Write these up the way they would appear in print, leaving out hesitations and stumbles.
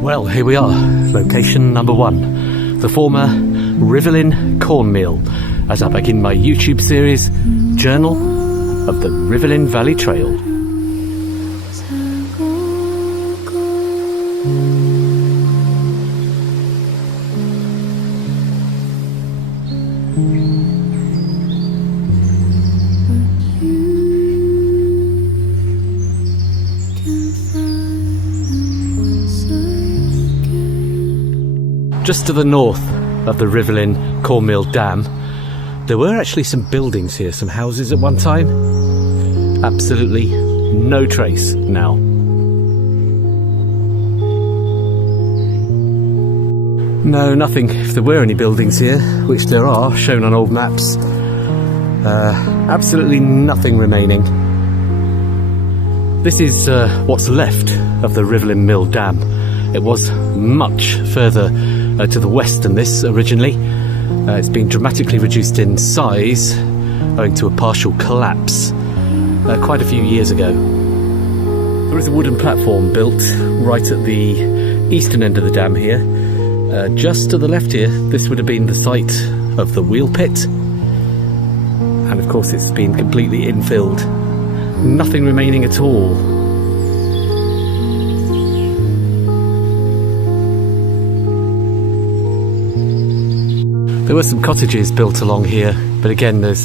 Well, here we are, location number 1, the former Rivelin Corn Mill, as I begin my YouTube series, Journal of the Rivelin Valley Trail. Just to the north of the Rivelin Corn Mill Dam, there were actually some buildings here, some houses at one time. Absolutely no trace now. No, nothing. If there were any buildings here, which there are, shown on old maps, absolutely nothing remaining. This is what's left of the Rivelin Mill Dam. It was much further to the west than this originally. It's been dramatically reduced in size owing to a partial collapse quite a few years ago. There is a wooden platform built right at the eastern end of the dam here. Just to the left here, this would have been the site of the wheel pit, and of course it's been completely infilled. Nothing remaining at all. There were some cottages built along here, but again there's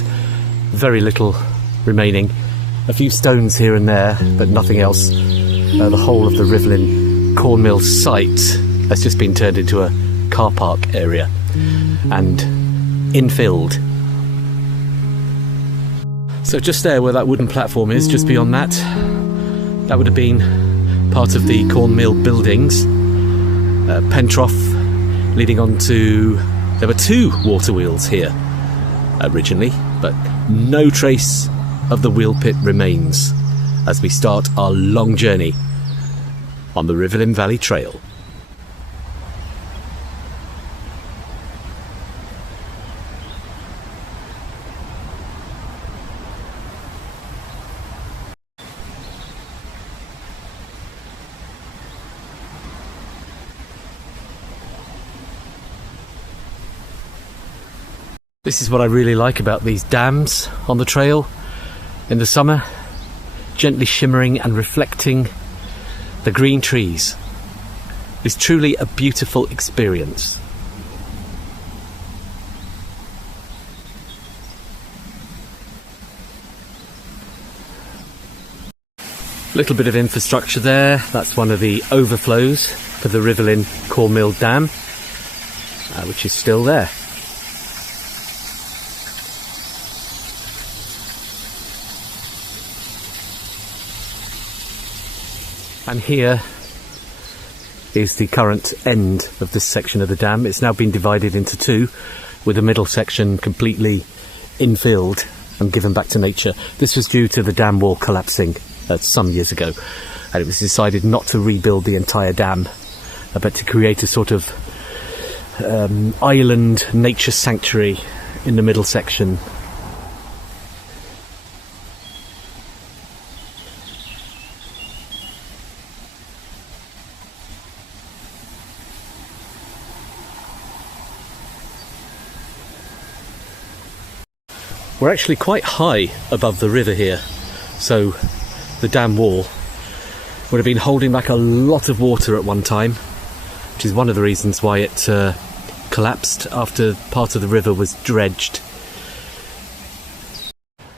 very little remaining. A few stones here and there, but nothing else. The whole of the Rivelin Corn Mill site has just been turned into a car park area and infilled. So just there where that wooden platform is, just beyond that, that would have been part of the corn mill buildings. Pentrough leading on to... There were 2 water wheels here originally, but no trace of the wheel pit remains as we start our long journey on the Rivelin Valley Trail. This is what I really like about these dams on the trail in the summer, gently shimmering and reflecting the green trees. It's truly a beautiful experience. A little bit of infrastructure there, that's one of the overflows for the Rivelin Corn Mill Dam, which is still there. And here is the current end of this section of the dam. It's now been divided into 2, with the middle section completely infilled and given back to nature. This was due to the dam wall collapsing some years ago, and it was decided not to rebuild the entire dam, but to create a sort of island nature sanctuary in the middle section We're actually quite high above the river here, so the dam wall would have been holding back a lot of water at one time, which is one of the reasons why it collapsed after part of the river was dredged.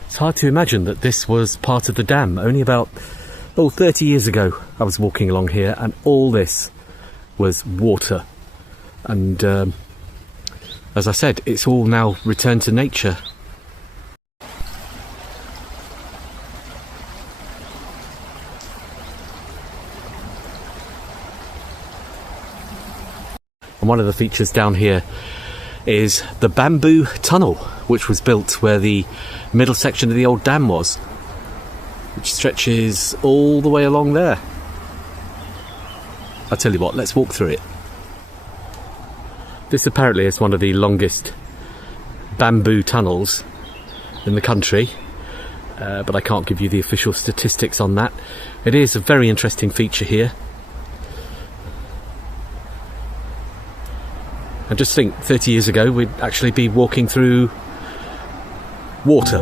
It's hard to imagine that this was part of the dam. Only about 30 years ago I was walking along here and all this was water, and as I said, it's all now returned to nature. And one of the features down here is the bamboo tunnel, which was built where the middle section of the old dam was, which stretches all the way along there. I'll tell you what, let's walk through it. This apparently is one of the longest bamboo tunnels in the country, but I can't give you the official statistics on that. It is a very interesting feature here. And just think, 30 years ago we'd actually be walking through water.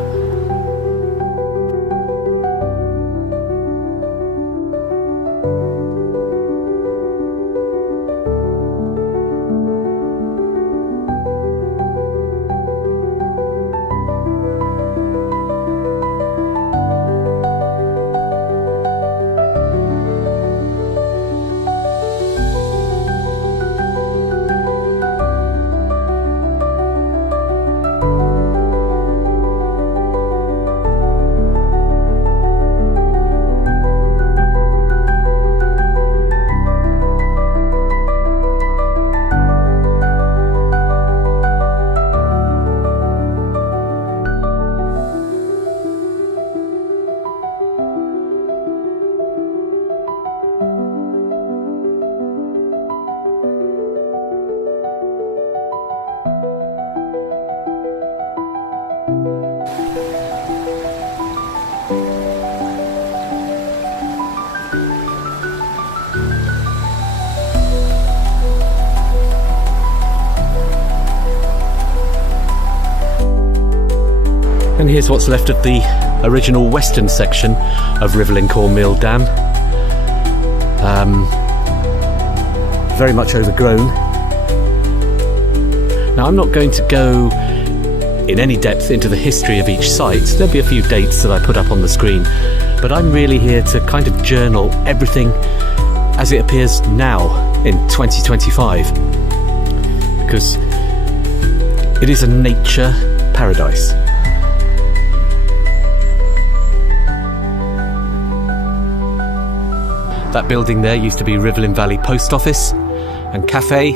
And here's what's left of the original western section of Rivelin Corn Mill Dam. Very much overgrown. Now, I'm not going to go in any depth into the history of each site. There'll be a few dates that I put up on the screen, but I'm really here to kind of journal everything as it appears now in 2025, because it is a nature paradise. That building there used to be Rivelin Valley Post Office and Cafe.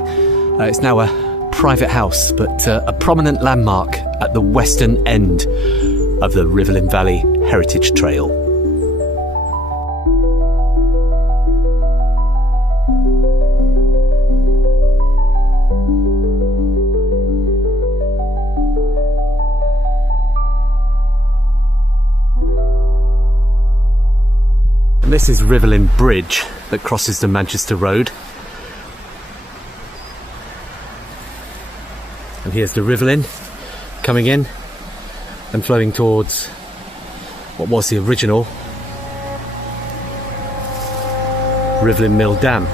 It's now a private house, but a prominent landmark at the western end of the Rivelin Valley Heritage Trail. And this is Rivelin Bridge that crosses the Manchester Road. And here's the Rivelin coming in and flowing towards what was the original Rivelin Mill Dam.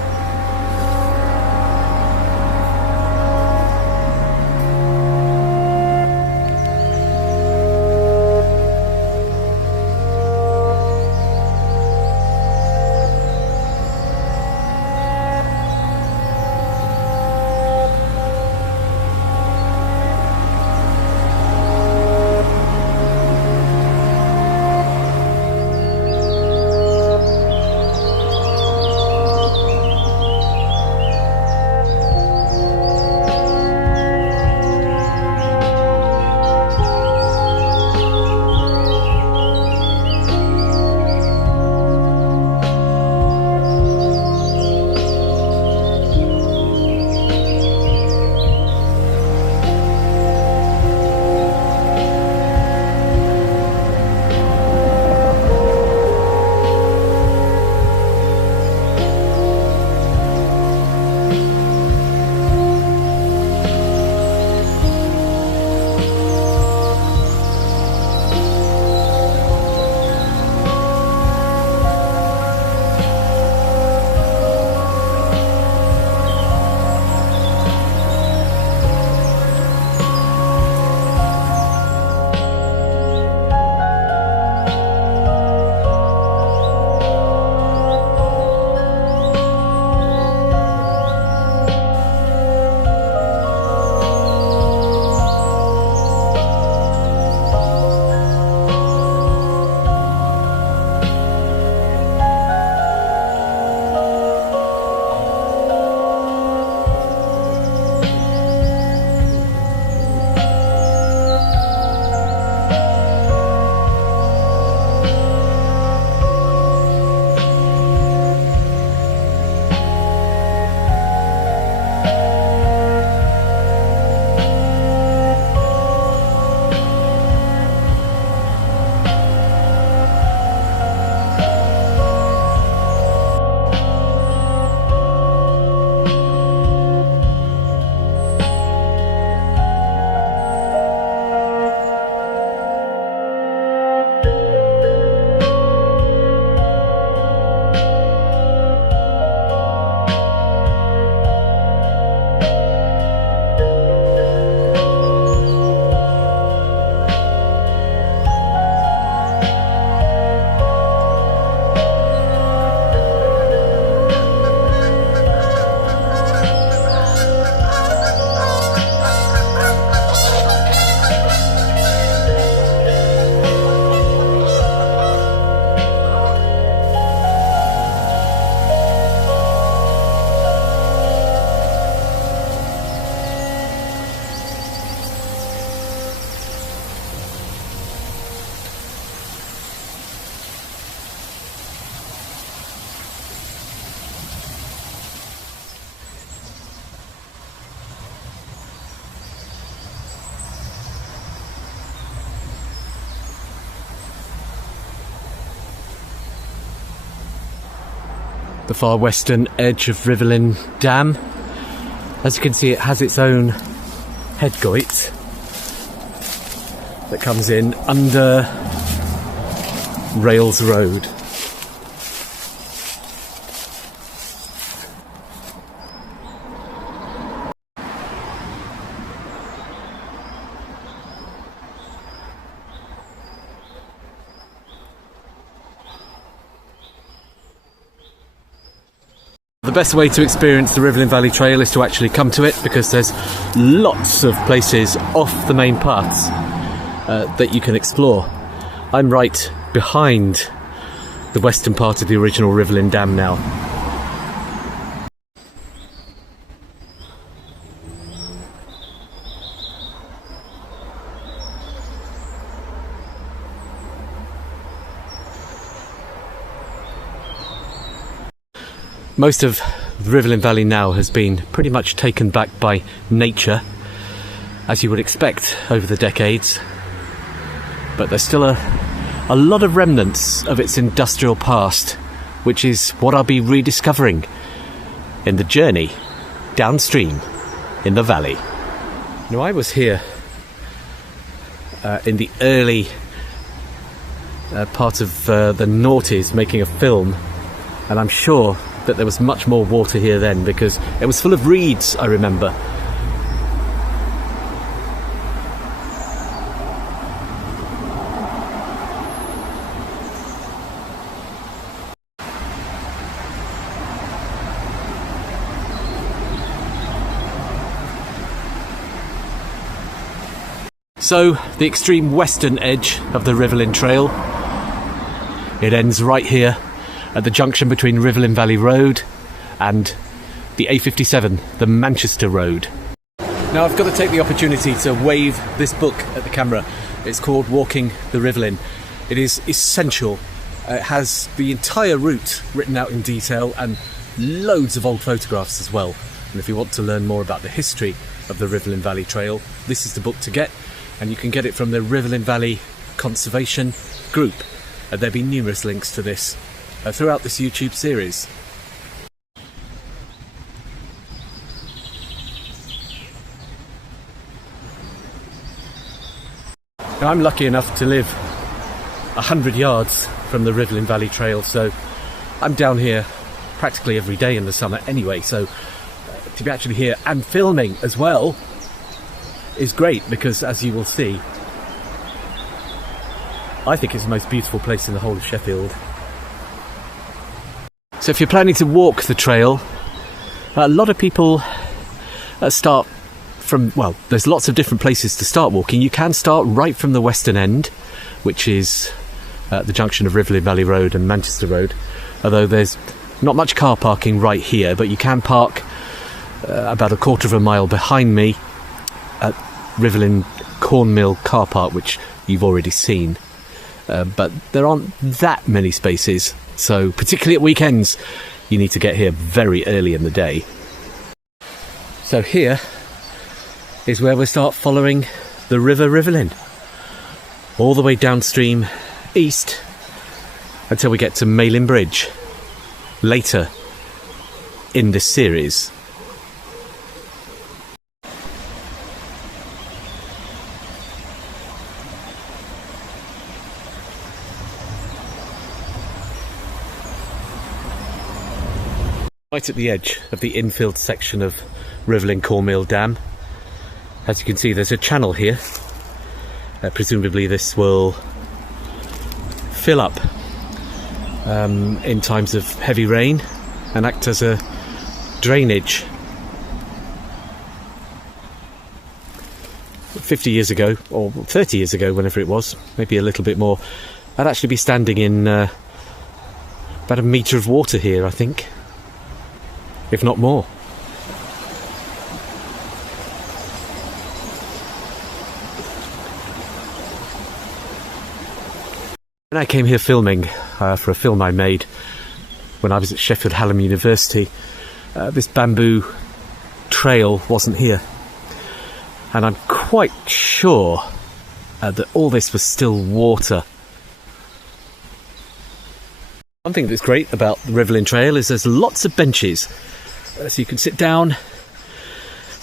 the far western edge of Rivelin Dam. As you can see, it has its own headgoit that comes in under Rails Road. The best way to experience the Rivelin Valley Trail is to actually come to it, because there's lots of places off the main paths that you can explore. I'm right behind the western part of the original Rivelin Dam now. Most of the Rivelin Valley now has been pretty much taken back by nature, as you would expect over the decades, but there's still a lot of remnants of its industrial past, which is what I'll be rediscovering in the journey downstream in the valley. Now, I was here in the early part of the noughties making a film, and I'm sure that there was much more water here then, because it was full of reeds, I remember. So, the extreme western edge of the Rivelin Trail, it ends right here at the junction between Rivelin Valley Road and the A57, the Manchester Road. Now, I've got to take the opportunity to wave this book at the camera. It's called Walking the Rivelin. It is essential. It has the entire route written out in detail and loads of old photographs as well. And if you want to learn more about the history of the Rivelin Valley Trail, this is the book to get, and you can get it from the Rivelin Valley Conservation Group. There'll be numerous links to this throughout this YouTube series. Now, I'm lucky enough to live 100 yards from the Rivelin Valley Trail, so I'm down here practically every day in the summer anyway, so to be actually here and filming as well is great, because as you will see, I think it's the most beautiful place in the whole of Sheffield. So if you're planning to walk the trail, a lot of people start from, well, there's lots of different places to start walking. You can start right from the western end, which is the junction of Rivelin Valley Road and Manchester Road, although there's not much car parking right here, but you can park about a quarter of a mile behind me at Rivelin Corn Mill car park, which you've already seen. But there aren't that many spaces, so particularly at weekends you need to get here very early in the day. So here is where we start following the River Rivelin all the way downstream east until we get to Malin Bridge later in this series. Right at the edge of the infilled section of Rivelin Corn Mill Dam, as you can see, there's a channel here. Presumably this will fill up in times of heavy rain and act as a drainage. 50 years ago, or 30 years ago, whenever it was, maybe a little bit more, I'd actually be standing in about a metre of water here, I think, if not more. When I came here filming for a film I made when I was at Sheffield Hallam University, this bamboo trail wasn't here, and I'm quite sure that all this was still water. One thing that's great about the Rivelin Trail is there's lots of benches, so you can sit down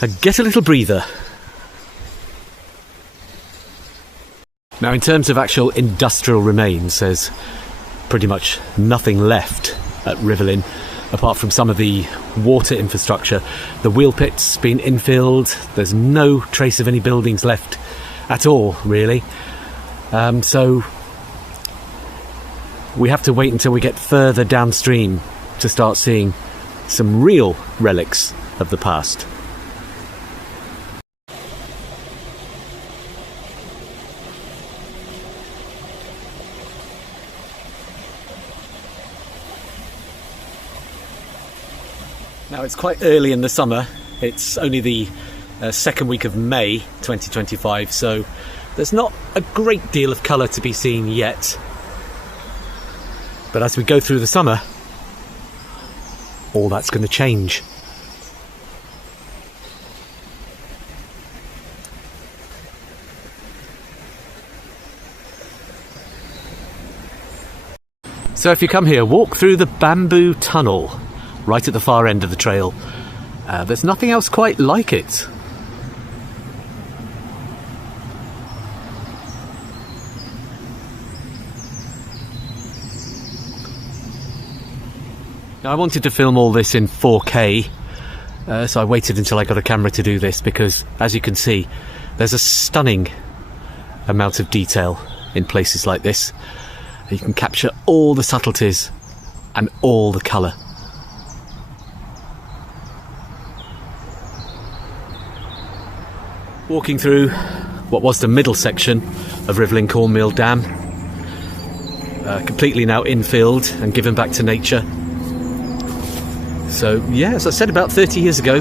and get a little breather. Now, in terms of actual industrial remains, there's pretty much nothing left at Rivelin apart from some of the water infrastructure. The wheel pit's been infilled, there's no trace of any buildings left at all, really. So we have to wait until we get further downstream to start seeing some real relics of the past. Now, it's quite early in the summer. It's only the second week of May 2025, so there's not a great deal of colour to be seen yet. But as we go through the summer, all that's going to change. So if you come here, walk through the bamboo tunnel right at the far end of the trail. There's nothing else quite like it. Now, I wanted to film all this in 4K, so I waited until I got a camera to do this because, as you can see, there's a stunning amount of detail in places like this. You can capture all the subtleties and all the colour. Walking through what was the middle section of Rivelin Corn Mill Dam, completely now infilled and given back to nature. So yeah, as I said, about 30 years ago,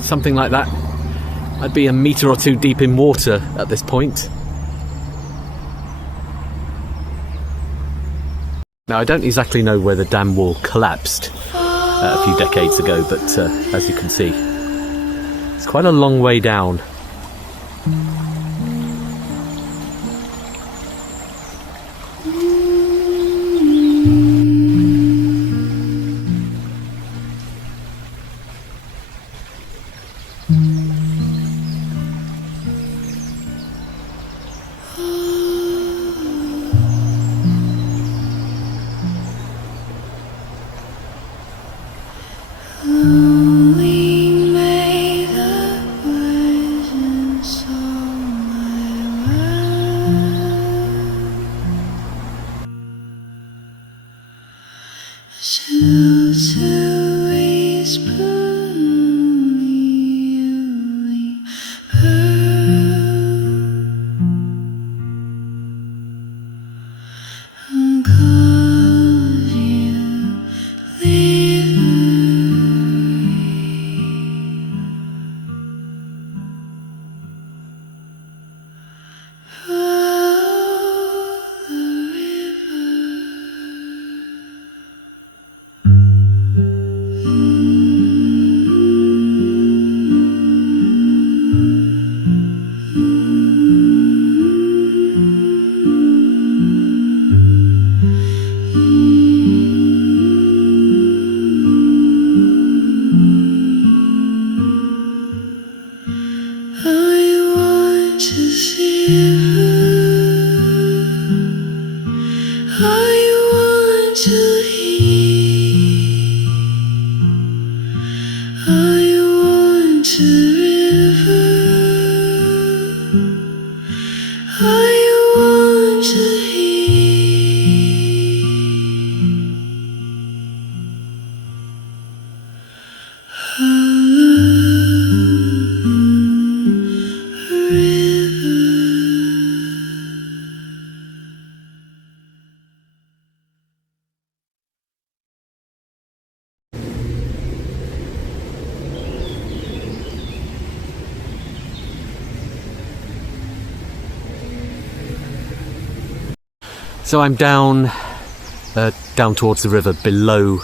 something like that, I'd be a metre or two deep in water at this point. Now, I don't exactly know where the dam wall collapsed a few decades ago, but as you can see, it's quite a long way down. So I'm down towards the river below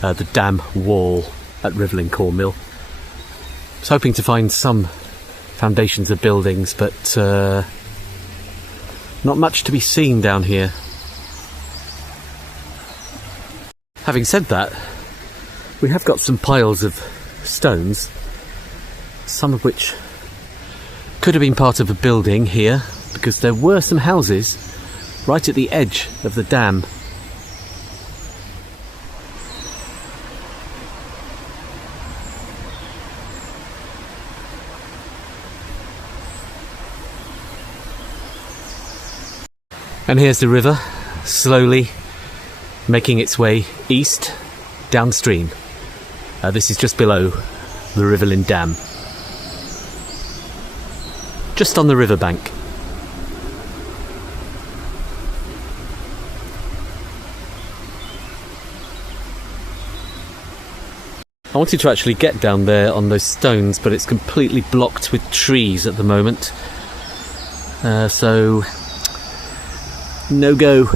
the dam wall at Rivelin Corn Mill. I was hoping to find some foundations of buildings, but not much to be seen down here. Having said that, we have got some piles of stones, some of which could have been part of a building here, because there were some houses right at the edge of the dam. And here's the river, slowly making its way east, downstream. This is just below the Rivelin Dam, just on the riverbank. I wanted to actually get down there on those stones, but it's completely blocked with trees at the moment. So no go.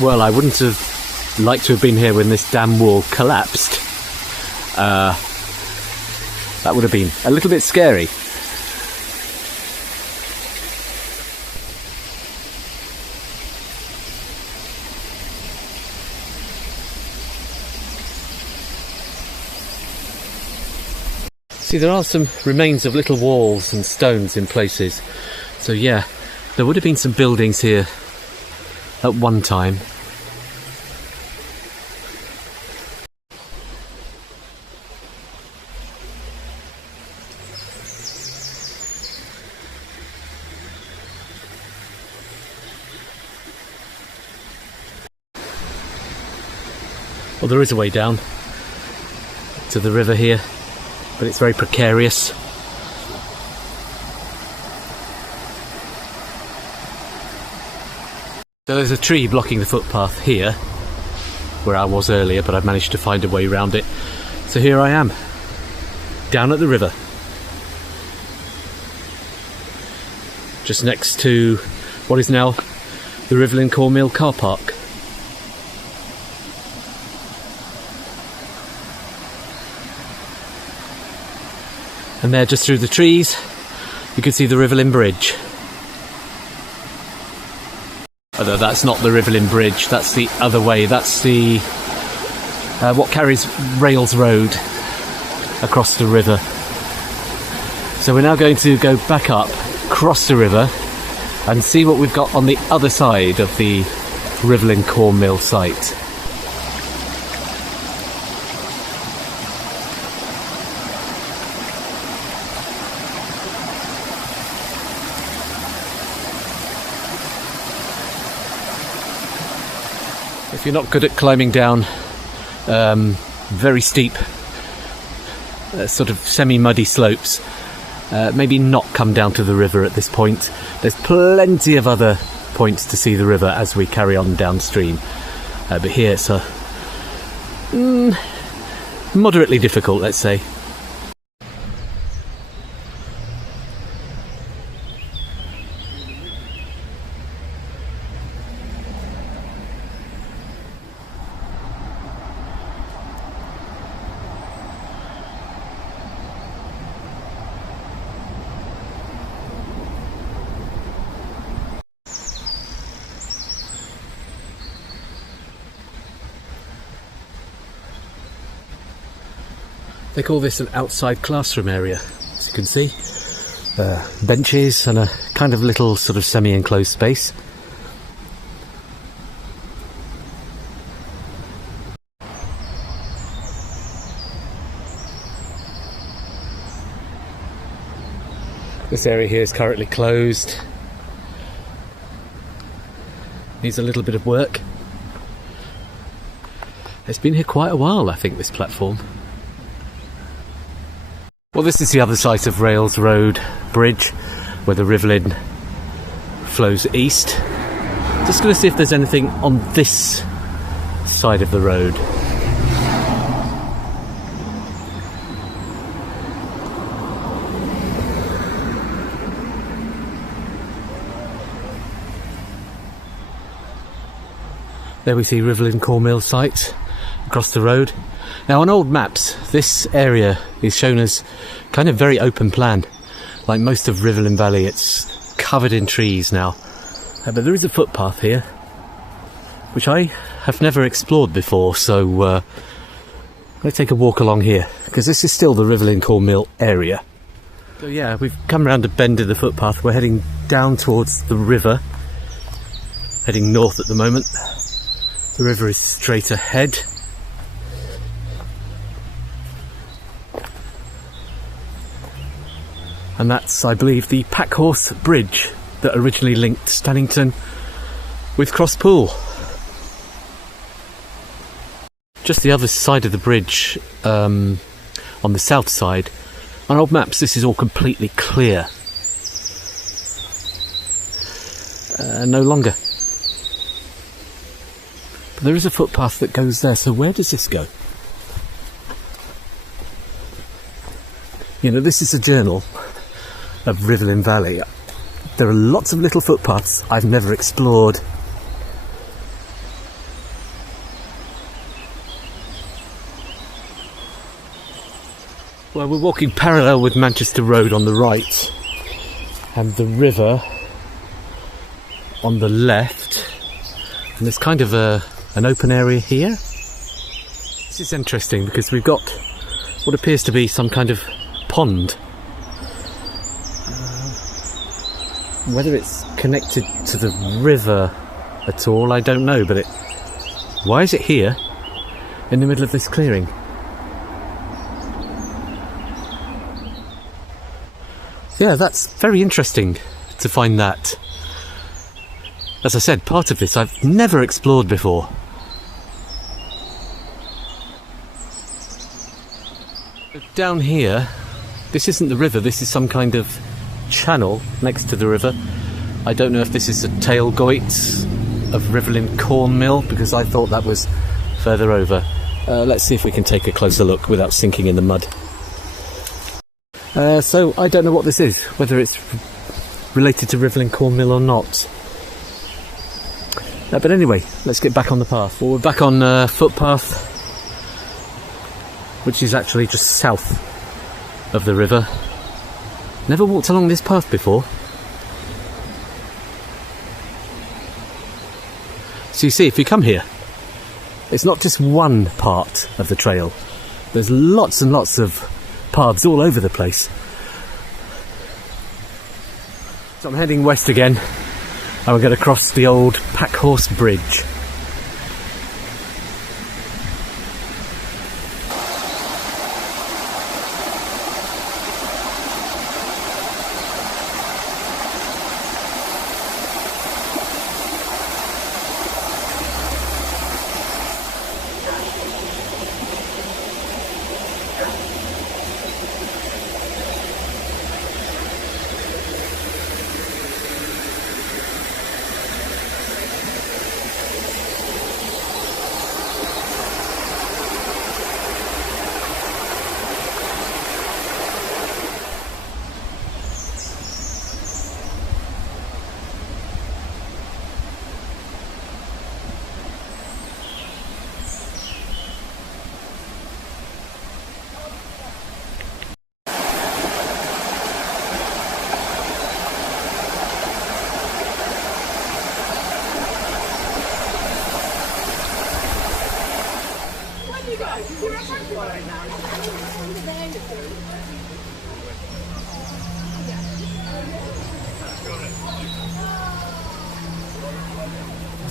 Well, I wouldn't have liked to have been here when this dam wall collapsed. That would have been a little bit scary. See, there are some remains of little walls and stones in places. So yeah, there would have been some buildings here at one time. Well, there is a way down to the river here, but it's very precarious. So there's a tree blocking the footpath here, where I was earlier, but I've managed to find a way around it. So here I am, down at the river, just next to what is now the Rivelin Corn Mill car park. And there, just through the trees, you can see the Rivelin Bridge. Although that's not the Rivelin Bridge, that's the other way. That's the what carries Rails Road across the river. So we're now going to go back up, cross the river, and see what we've got on the other side of the Rivelin Corn Mill site. If you're not good at climbing down very steep, sort of semi-muddy slopes, maybe not come down to the river at this point. There's plenty of other points to see the river as we carry on downstream. But here it's moderately difficult, let's say. They call this an outside classroom area, as you can see. Benches and a kind of little sort of semi-enclosed space. This area here is currently closed. Needs a little bit of work. It's been here quite a while, I think, this platform. Well, this is the other side of Rails Road Bridge, where the Rivelin flows east. Just going to see if there's anything on this side of the road. There we see Rivelin Corn Mill site across the road. Now on old maps, this area is shown as kind of very open plan. Like most of Rivelin Valley, it's covered in trees now. But there is a footpath here, which I have never explored before, so I'm going to take a walk along here, because this is still the Rivelin Corn Mill area. So yeah, we've come around a bend in the footpath. We're heading down towards the river, heading north at the moment. The river is straight ahead. And that's, I believe, the Packhorse Bridge that originally linked Stannington with Crosspool. Just the other side of the bridge, on the south side, on old maps this is all completely clear. No longer. But there is a footpath that goes there, so where does this go? You know, this is a journal of Rivelin Valley. There are lots of little footpaths I've never explored. Well, we're walking parallel with Manchester Road on the right and the river on the left, and there's kind of an open area here. This is interesting because we've got what appears to be some kind of pond. Whether it's connected to the river at all, I don't know, but why is it here in the middle of this clearing? Yeah, that's very interesting to find that. As I said, part of this I've never explored before. Down here, this isn't the river, this is some kind of channel next to the river. I don't know if this is the tailgoit of Rivelin Corn Mill, because I thought that was further over. Let's see if we can take a closer look without sinking in the mud. So I don't know what this is, whether it's related to Rivelin Corn Mill or not. But anyway, let's get back on the path. Well, we're back on footpath, which is actually just south of the river. Never walked along this path before. So you see, if you come here, it's not just one part of the trail. There's lots and lots of paths all over the place. So I'm heading west again, and we're going to cross the old Packhorse Bridge.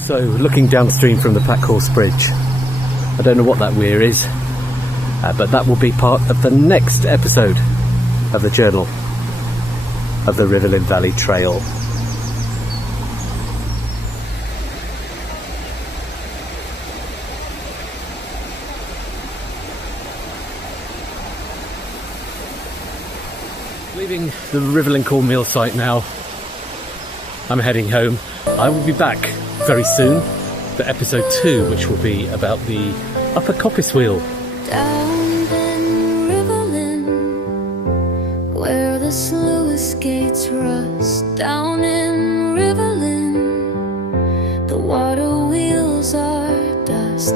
So, looking downstream from the Packhorse Bridge, I don't know what that weir is, but that will be part of the next episode of the journal of the Rivelin Valley Trail. Leaving the Rivelin Corn Mill site now, I'm heading home. I will be back very soon for episode 2, which will be about the Upper Coppice Wheel. Down in Rivelin, where the sluice gates rust. Down in Rivelin, the water wheels are dust.